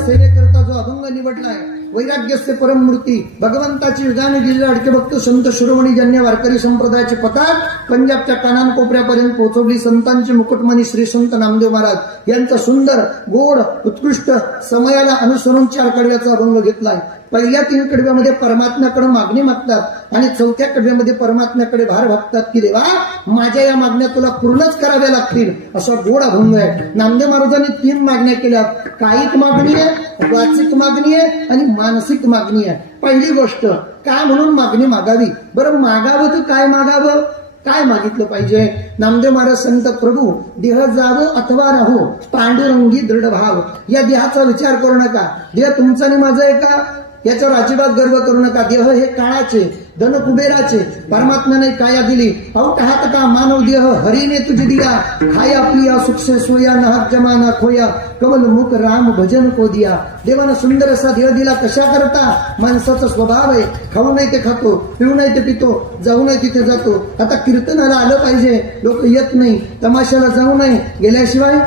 सेवेकरता जो अभंग निवडलाय वैराग्यस्य परममूर्ती भगवंताची युगाने गेलेले अडके भक्त संत शिरोमणी जन्य वारकरी संप्रदायाचे पताक पंजाबच्या कानान कोपऱ्यापर्यंत पोहोचवली संतांचे मुकुटमणी श्री संत नामदेव महाराज. यांचा सुंदर गोड उत्कृष्ट समयाला अनुसरून चार कडव्याचा अभंग घेतलाय. पहिल्या तीन कडव्यामध्ये परमात्म्याकडे मागणी मागतात. आणि चौथ्या कडव्यामध्ये परमात्म्याकडे भार भागतात की देवा माझ्या या मागण्या तुला पूर्णच कराव्या लागतील असा गोड अभंग आहे. नामदेव महाराजांनी तीन मागण्या केल्या कायिक मागणी आहे वाचिक मागणी आहे आणि मानसिक मागणी आहे. पहिली गोष्ट काय म्हणून मागणी मागावी? बरं मागावं तर काय मागावं? काय मागितलं पाहिजे? नामदेव महाराज संत प्रभू देह जावो अथवा राहो पांडुरंगी दृढ भाव. या देहाचा विचार करू नका. देह तुमचा आणि माझा आहे का? याच्यावर अजिबात गर्व करू नका. देह हे काळाचे धन कुबेराचे परमात्म्याने काया दिली. औट हात का मानव देह हरीने तुझी दिया. खाया पिया सुख से सोया नहक जमाना खोया. कमल मुख राम भजन को दिया. देवानं सुंदर असा देह दिला कशा करता? माणसाचा स्वभाव आहे. खाऊ नाही ते खातो पिऊ नाही ते पितो जाऊ नाही तिथे जातो. आता कीर्तनाला आलं पाहिजे. लोक येत नाही तमाशाला जाऊ नाही गेल्याशिवाय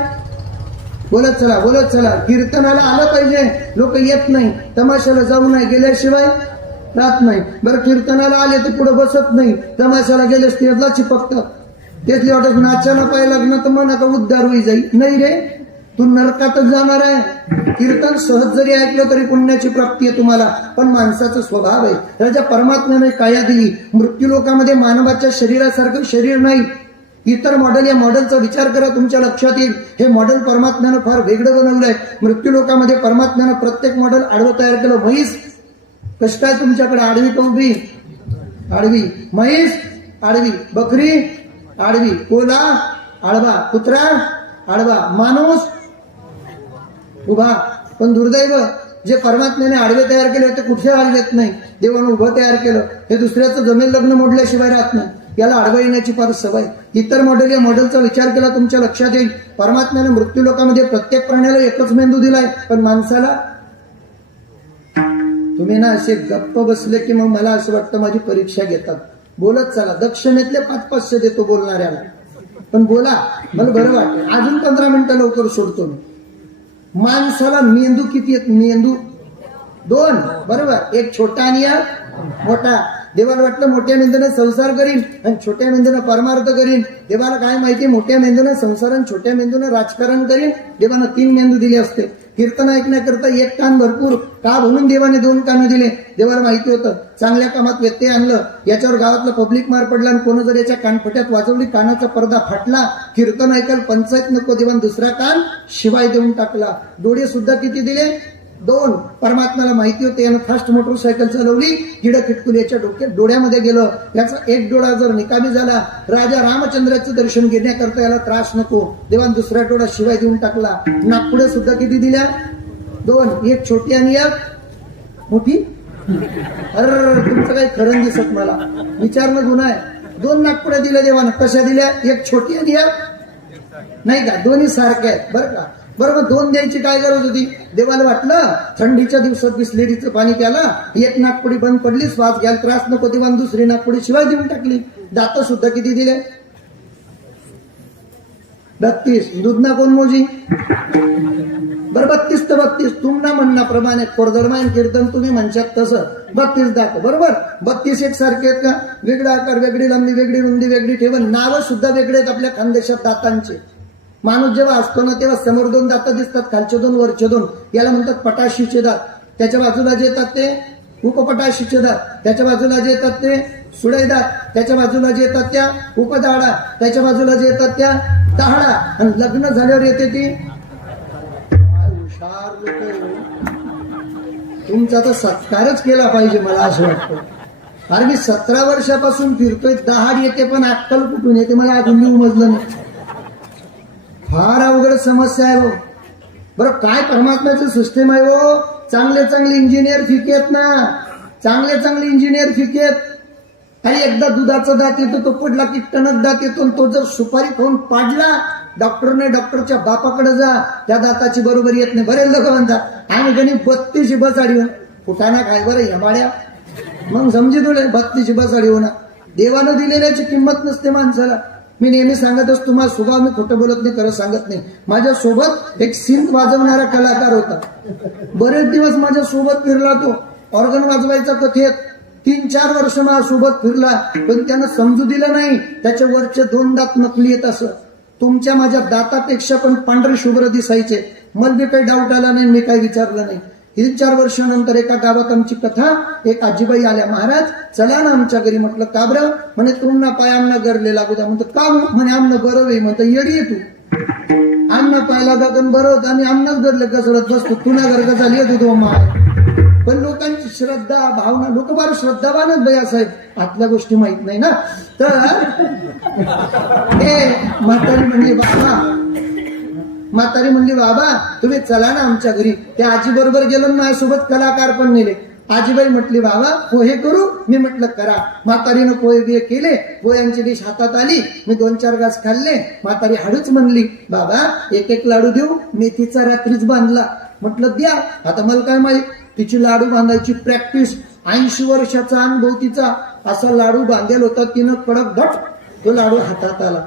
बोलत चला बोलत चला. कीर्तनाला आलं पाहिजे. लोक येत नाही तमाशाला जाऊ नाही गेल्याशिवाय राहत नाही. बरं कीर्तनाला आले तर पुढे बसत नाही. तमाशाला गेले स्टेजला चिपकतात तेच वाटत नाच्याला पाय लग्न तर मन का उद्धार होई जाईल नाही रे तू नरकातच जाणार आहे. कीर्तन सहज जरी ऐकलं तरी पुण्याची प्राप्ती आहे तुम्हाला पण माणसाचा स्वभाव आहे. त्याच्या परमात्म्याने काया दिली. मृत्यू लोकामध्ये मानवाच्या शरीरासारखं शरीर नाही. इतर मॉडेल या मॉडेलचा विचार करा तुमच्या लक्षात येईल. हे मॉडेल परमात्म्यानं फार वेगळं बनवलंय. मृत्यू लोकामध्ये परमात्म्यानं प्रत्येक मॉडेल आडवं तयार केलं. म्हैस कशी काय तुमच्याकडे आडवी का आडवी. म्हैस आडवी. बकरी आडवी. कोला आडवा. कुत्रा आडवा. माणूस उभा. पण दुर्दैव जे परमात्म्याने आडवे तयार केले ते कुठे आडवेत नाही. देवानं उभं तयार केलं. हे दुसऱ्याचं जमेल लग्न मोडल्याशिवाय राहत नाही. याला आडवं येण्याची फार सवय. इतर मॉडेल या मॉडेलचा विचार केला तुमच्या लक्षात येईल. परमात्म्याने मृत्यू लोकांमध्ये प्रत्येक प्राण्याला एकच मेंदू दिलाय. पण माणसाला तुम्ही ना असे गप्प बसले की मग मला असं वाटतं माझी परीक्षा घेतात. बोलत चला. दक्षिणेतले पाच पाचशे देतो बोलणाऱ्याला. पण बोला मला बरं वाटतं. अजून पंधरा मिनिटं लवकर सोडतो मी. माणसाला मेंदू किती आहेत? मेंदू दोन. बरोबर. एक छोटा आणि एक मोठा. देवाला वाटलं मोठ्या मेंदूने संसार करीन आणि छोट्या मेंदूने परमार्थ करीन. देवाला काय माहिती? मोठ्या मेंदूने संसार आणि छोट्या मेंदूने राजकारण करीन. देवानं तीन मेंदू दिले असते. कीर्तन ऐकण्याकरता एक कान भरपूर. का म्हणून देवाने दोन कानं दिले? देवाला माहिती होतं. चांगल्या कामात व्यत्यय आणलं. याच्यावर गावातलं पब्लिक मार पडला आणि कोण जर याच्या कानफट्यात वाजवली कानाचा पडदा फाटला कीर्तन ऐकायला पंचायत नको देवान दुसरा कान शिवाय देऊन टाकला. डोळे सुद्धा किती दिले? दोन परमात्म्याला माहिती होते यानं फास्ट मोटरसायकल चालवली किड खिटकुल याच्या डोक्यात डोळ्यामध्ये गेलं. याचा एक डोळा जर निकामी झाला राजा रामचंद्राचं दर्शन घेण्याकरता याला त्रास नको. देवान दुसरा डोळा शिवाय देऊन टाकला. नागपुढे सुद्धा किती दिल्या? दोन एक छोटी आणि एक मोठी. अर तुमचं काही खरं दिसत मला. विचारणं गुन्हा आहे. दोन नागपुड्या दिल्या देवानं. कशा दिल्या? एक छोटी आणि एक नाही का? दोन्ही सारख्या आहेत. बरं का? बरोबर दोन द्यायची काय गरज होती? देवाला वाटलं थंडीच्या दिवसात बिसलेरीचं पाणी प्याला एक नागपुडी बंद पडली श्वास घ्यायला त्रास नको देवान दुसरी नागपुडी शिवाय देऊन टाकली. दात सुद्धा किती दिले? बत्तीस. दुधना कोण मोजी? बरं बत्तीस तर बत्तीस. तुमना म्हणण्याप्रमाणे कोरदडमायन कीर्तन तुम्ही म्हणशात तसं. बत्तीस दाखव. बरोबर? बत्तीस एक सारखे आहेत का? वेगळा आकार वेगळी लांबी वेगळी रुंदी वेगळी ठेवण. नावं सुद्धा वेगळे आहेत आपल्या खानदेशात दातांचे. माणूस जेव्हा असतो ना तेव्हा समोर दोन दात दिसतात खालचे दोन वरचे दोन. याला म्हणतात पटाशीचे दात. त्याच्या बाजूला जे येतात ते उपपटाशीचे दात. त्याच्या बाजूला जे येतात ते सुडईदात त्याच्या बाजूला जे येतात त्या उपदाडा. त्याच्या बाजूला जे येतात त्या दहाडा आणि लग्न झाल्यावर येते ती? हुशार हो. तुमचा तर सत्कारच केला पाहिजे मला असं वाटतं. कारण मी सतरा वर्षापासून फिरतोय दहाड येते पण अक्कल कुठून येते? मला अजून मी उमजलं नाही. फार अवघड समस्या आहे हो बरं काय परमात्म्याचं सिस्टीम आहे हो? चांगले चांगले इंजिनियर फिकेत ना? चांगले चांगले इंजिनियर फिकेत आणि एकदा दुधाचा दात येतो तो पडला की टणक दात येतो तो जर सुपारी खाऊन पाडला डॉक्टरने डॉक्टरच्या बापाकडे जा. त्या दाताची बरोबर येत नाही. बरेच लोक म्हणतात आम्ही गणित बत्तीस बसाडी फुटाणा काय बरं हेमाड्या मग समजी तुला बत्तीस बसाडी होणार. देवानं दिलेल्याची किंमत नसते माणसाला. मी नेहमी सांगत असतो तुम्हाला स्वभाव मी खोटं बोलत नाही खरं सांगत नाही. माझ्या सोबत एक सिंध वाजवणारा कलाकार होता. बरेच दिवस माझ्या सोबत फिरला तो. ऑर्गन वाजवायचा कथेत तीन चार वर्ष माझ्या सोबत फिरला पण त्यानं समजू दिलं नाही. त्याच्या वरचे दोन दात नकली येत असं. तुमच्या माझ्या दातापेक्षा पण पांढरे शुभ्र दिसायचे. मला बी काही डाऊट आला नाही मी काही विचारलं नाही. तीन चार वर्षानंतर एका गावात आमची कथा एक आजीबाई आल्या महाराज चला ना आमच्या घरी. म्हटलं का बरं म्हणे तुम्हाला पाय आमना गरले लागू द्या. म्हणतो का म्हणे आमनं बरं आहे म्हणतो येडी तू. अन्न पायला गगन बरं होतं आणि आमनाच गरले घसरत बसतो. तुला गर्ग झाली आहे तो माय पण लोकांची श्रद्धा भावना लोक फार श्रद्धावानच बया साहेब. आतल्या गोष्टी माहीत नाही ना. तर हे म्हातारी म्हणली बाबा म्हातारी म्हणली बाबा तुम्ही चला ना आमच्या घरी. त्या आजी बरोबर गेलो माझ्यासोबत कलाकार पण नेले. आजीबाई म्हटली बाबा पोहे करू? मी म्हटलं करा. म्हातारीनं पोहे बिहे केले पोह्यांची डिश हातात आली मी दोन चार घास खाल्ले. म्हातारी हाडूच म्हणली बाबा एक एक लाडू देऊ. मेथीचा रात्रीच बांधला. म्हटलं द्या. आता मला काय माहीत? तिची लाडू बांधायची प्रॅक्टिस ऐंशी वर्षाचा अनुभव तिचा असा लाडू बांधेल होता तिनं कडक धट. तो लाडू हातात आला.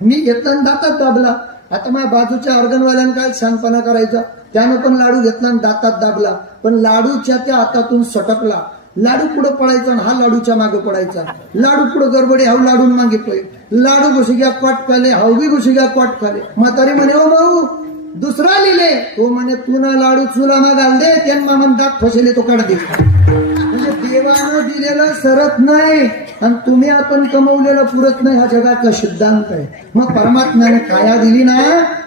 मी घेतला दातात दाबला. आता माझ्या बाजूच्या ऑर्गनवाल्यानं काय छानपणा करायचा? त्यानं पण लाडू घेतला आणि दातात दाबला. पण लाडूच्या त्या हातातून सटकला. लाडू पुढे पडायचा आणि हा लाडूच्या मागे पडायचा. लाडू पुढे गडबडी हाऊ लाडून मागे पळे लाडू घुसग्या पाट खाले हाऊ बी घुसग्या पाट खाले. म्हातारी म्हणे ओ भाऊ दुसरा लिहिले तो म्हणे तू ना लाडू चुला ना घाल दे त्यान मामन दात फसले तो काढ दे म्हणजे देवानं दिलेलं सरत नाही आणि तुम्ही आपण कमवलेलं पुरत नाही हा जगाचा सिद्धांत आहे. मग परमात्म्याने काया दिली ना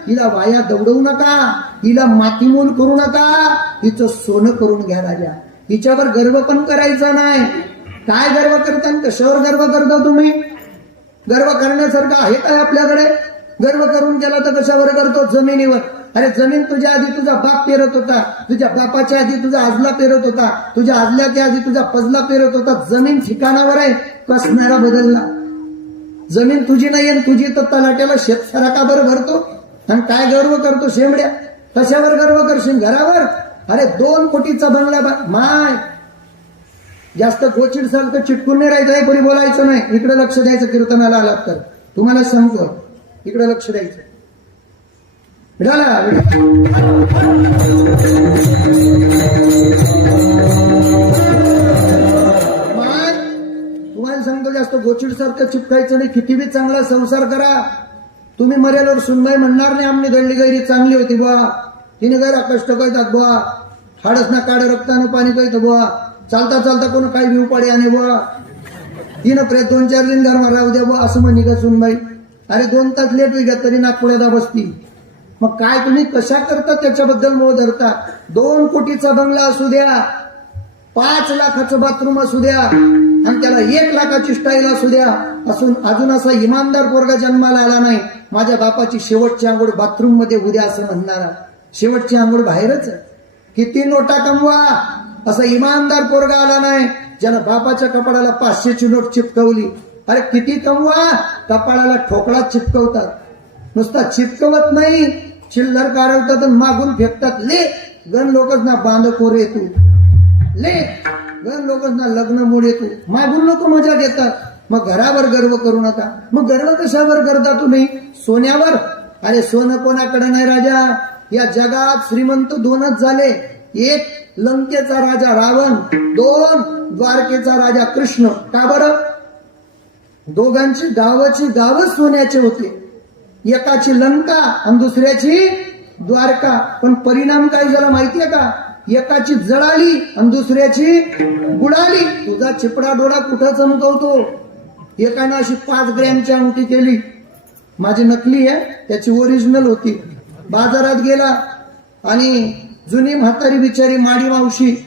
हिला वाया दौडवू नका हिला मातीमूल करू नका हिचं सोनं करून घ्या राजा. हिच्यावर गर्व पण करायचा नाही. काय गर्व करता आणि कशावर गर्व करता तुम्ही? गर्व करण्यासारखं आहे काय आपल्याकडे? गर्व करून केला तर कशावर करतो? जमिनीवर. अरे जमीन तुझ्या आधी तुझा बाप पेरत होता तुझ्या बापाच्या आधी तुझा आजला पेरत होता तुझ्या आजल्याच्या आधी तुझा पजला पेरत होता जमीन ठिकाणावर आहे कसणारा बदलला. जमीन तुझी नाही आणि तुझी तर तलाट्याला शेतकऱ्या का बरं भरतो. आणि काय गर्व करतो शेंबड्या? कशावर गर्व करशील? घरावर? अरे दोन कोटीचा बंगला बा- माय. जास्त गोचिड सारखं चिटकून नाही राहायचं कोणी बोलायचं नाही. इकडे लक्ष द्यायचं कीर्तनाला आलात तर. तुम्हाला सांगतो इकडे लक्ष द्यायचं. तुम्हाला सांगतो जास्त गोचिड सारखं चिपकायचं नाही. किती बी चांगला संसार करा. तुम्ही मरेलवर सुनबाई म्हणणार नाही आमने दडली गैरी चांगली होती बुवा. तिने गैरा कष्ट करतात बुवा. हाडस ना काढ रक्तानं पाणी कळतं बुवा. चालता चालता कोण काही भिव पडे आणि बुवा. तिनं प्रेत दोन चार दिन घर राहू द्या बुवा असं म्हणे का सुनबाई. अरे दोन तास लेट होईल तरी नागपुड्यात बसती. मग काय तुम्ही कशा करता त्याच्याबद्दल मोह धरता? दोन कोटीचा बंगला असू द्या पाच लाखाचं बाथरूम असू द्या आणि त्याला एक लाखाची स्टाईल असू द्या. असून अजून असा इमानदार पोरगा जन्माला आला नाही. माझ्या बापाची शेवटची आंघोळ बाथरूममध्ये उद्या असं म्हणणारा. शेवटची आंघोळ बाहेरच किती नोटा कमवा असा इमानदार पोरगा आला नाही ज्यानं बापाच्या कपाळाला पाचशेची नोट चिपकवली. अरे किती कमवा कपाळाला ठोकळा चिपकवतात. नुसता चिपकवत नाही चिल्लर कारवतात आणि मागून फेकतात. ले गण लोकच ना बांधखोर येतो ले गण लोकच ना लग्न मोड येतो मागून लोक मजा घेतात. मग घरावर गर्व करू नका. मग गर्व कशावर करता तुम्ही सोन्यावर? अरे सोनं कोणाकडे नाही राजा? या जगात श्रीमंत दोनच झाले. एक लंकेचा राजा रावण दोन द्वारकेचा राजा कृष्ण. का बरं? दोघांची गावाची गावच सोन्याचे होते. एकाची लंका आणि दुसऱ्याची द्वारका. पण परिणाम काय झाला माहितीये का? एकाची जळाली आणि दुसऱ्याची बुडाली. तुझा चिपडा डोळा कुठं चमकवतो? एकानं अशी पाच ग्रॅमची अंगठी केली. माझी नकली आहे त्याची ओरिजिनल होती. बाजारात गेला आणि जुनी म्हातारी बिचारी माडी मावशी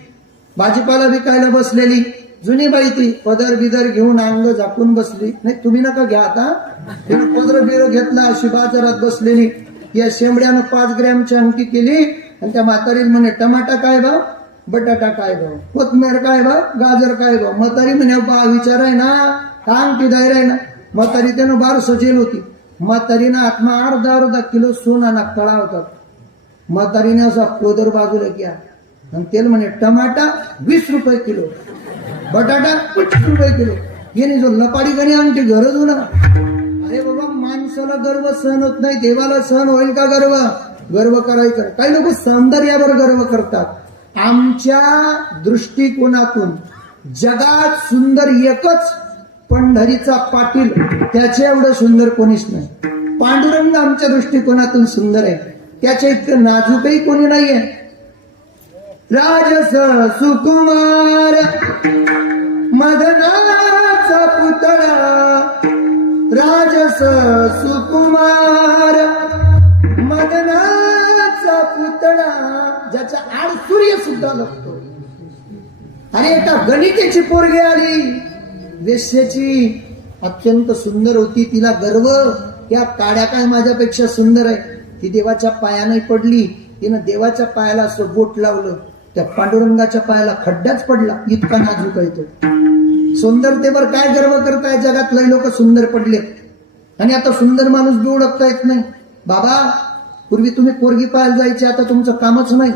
भाजीपाला विकायला बसलेली. जुनी बाई ती पदर बिदर घेऊन अंग झाकून बसली. नाही तुम्ही नका घ्या आता. तिने पदर बिर घेतला अशी बाजारात बसलेली. या शेंबड्यानं पाच ग्रॅमची अंगठी केली. आणि त्या म्हातारी म्हणे टमाटा काय भाव? बटाटा काय भाव? कोथमीर काय भाव? गाजर काय भाव? म्हातारी म्हणे बा विचार आहे ना. काम अंगठी दायर आहे ना. म्हातारी त्यानं बार सजेल होती. म्हातारीनं आत्मा अर्धा अर्धा किलो सोना ना कळा होता म्हातारीने असा कोदर बाजूला घ्या आणि तेल म्हणे टमाटा वीस रुपये किलो. बटाटा पच्चीस रुपये किलो. येणे जो लपाडी गणी आमची गरज होणार. अरे बाबा माणसाला गर्व सहन होत नाही देवाला सहन होईल का गर्व? गर्व करायचं काही लोक सौंदर्यावर गर्व करतात. आमच्या दृष्टिकोनातून जगात सुंदर एकच पंढरीचा पाटील त्याच्या एवढं सुंदर कोणीच नाही. पांडुरंग आमच्या दृष्टिकोनातून सुंदर आहे. त्याच्या इतकं नाजूकही कोणी नाहीये. राजस सुकुमार मदनाचा पुतळा. राजस सुकुमार मदनाचा पुतळा ज्याचा आड सूर्य सुद्धा लागतो आणि एका गणितेची पोरगी आली. वेश्याची अत्यंत सुंदर होती. तिला गर्व या काड्या काय माझ्यापेक्षा सुंदर आहे. ती देवाच्या पायाने पडली. तिनं देवाच्या पायाला असं बोट लावलं. त्या पांडुरंगाच्या पायाला खड्डाच पडला इतका नाजूक आहे तो. सुंदरतेवर काय गर्व करताय जगातले लोक सुंदर पडले. आणि आता सुंदर माणूस बी ओळखता येत नाही. बाबा पूर्वी तुम्ही पोरगी पाहायला जायचे आता तुमचं कामच नाही.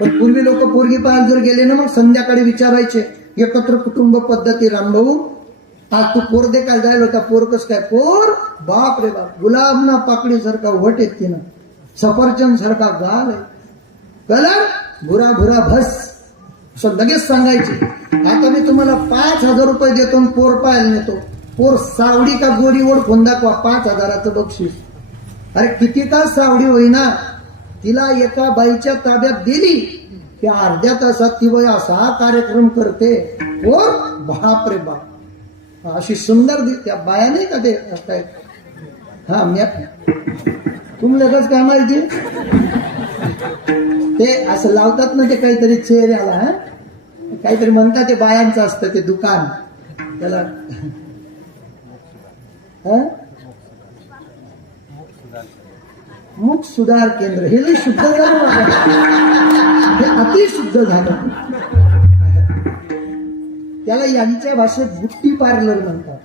पण पूर्वी लोक पोरगी पाहायला जर गेले ना मग संध्याकाळी विचारायचे एकत्र कुटुंब पद्धती रामभाऊ. आज तू पोर दे काय जायला होता पोर कस काय? पोर? बाप रे बाप गुलाब ना पाकडी सारखा वट येत ना सफरचंद सारखा गाल आहे. कलर? भुरा भुरा भस. असं लगेच सांगायचे. आता मी तुम्हाला पाच हजार रुपये देतो पोर पाहायला नेतो. पोर सावडी का गोरी फोन दाखवा पाच हजाराचं बक्षीस. अरे किती तास सावडी होईना. तिला एका बाईच्या ताब्यात दिली की अर्ध्या तासात ती बाई असा कार्यक्रम करते. पोर बाप रे बाप. अशी सुंदर दि त्या बाया नाही का ते? काय हा मी तुम्ही लगेच काय माहिती ते असं लावतात ना ते काहीतरी चेहऱ्याला हा? काहीतरी म्हणतात ते बायांचं असतं ते दुकान. त्याला मुख सुधार केंद्र. हे लय शुद्ध झालं हे अतिशुद्ध झालं. त्याला यांच्या भाषेत बुट्टी पार्लर म्हणतात.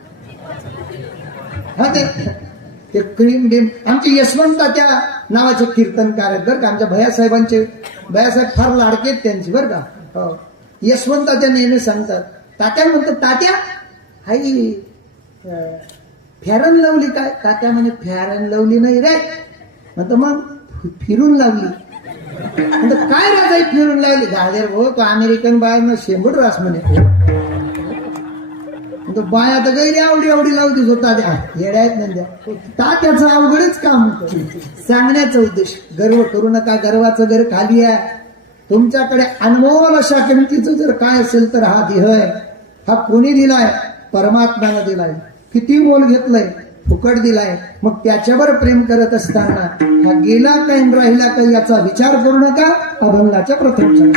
हा ते क्रीम बिम आमची यशवंत त्या नावाचे कीर्तनकार आहेत बरं का. आमच्या भैयासाहेबांचे भयासाहेब फार लाडके आहेत त्यांचे बरं का. हो. यशवंत नेहमी सांगतात. तात्या म्हणतात तात्या हाई फेरन लावली काय? तात्या म्हणे फेरन लावली नाही रे. म्हणतो मग फिरून लावली. म्हणतो काय राजाई फिरून लावली? दादर हो तो अमेरिकन बाय शेंबूड रास म्हणे. तो बाया तर गैरी आवडी आवडी लावतीच होता त्या येड्या आहेत नंद्या. तात्याचं अवघडच काम होतं. सांगण्याचा उद्देश गर्व करू नका गर्वाचं घर खाली आहे. तुमच्याकडे अनमोल अशा किमतीचं जर काय असेल तर हा देह आहे. हा कोणी दिलाय? परमात्म्यानं दिलाय. किती मोल घेतलंय? फुकट दिलाय. मग त्याच्यावर प्रेम करत असताना हा गेला काय राहिला काय याचा विचार करू नका? अभंगाच्या प्रथम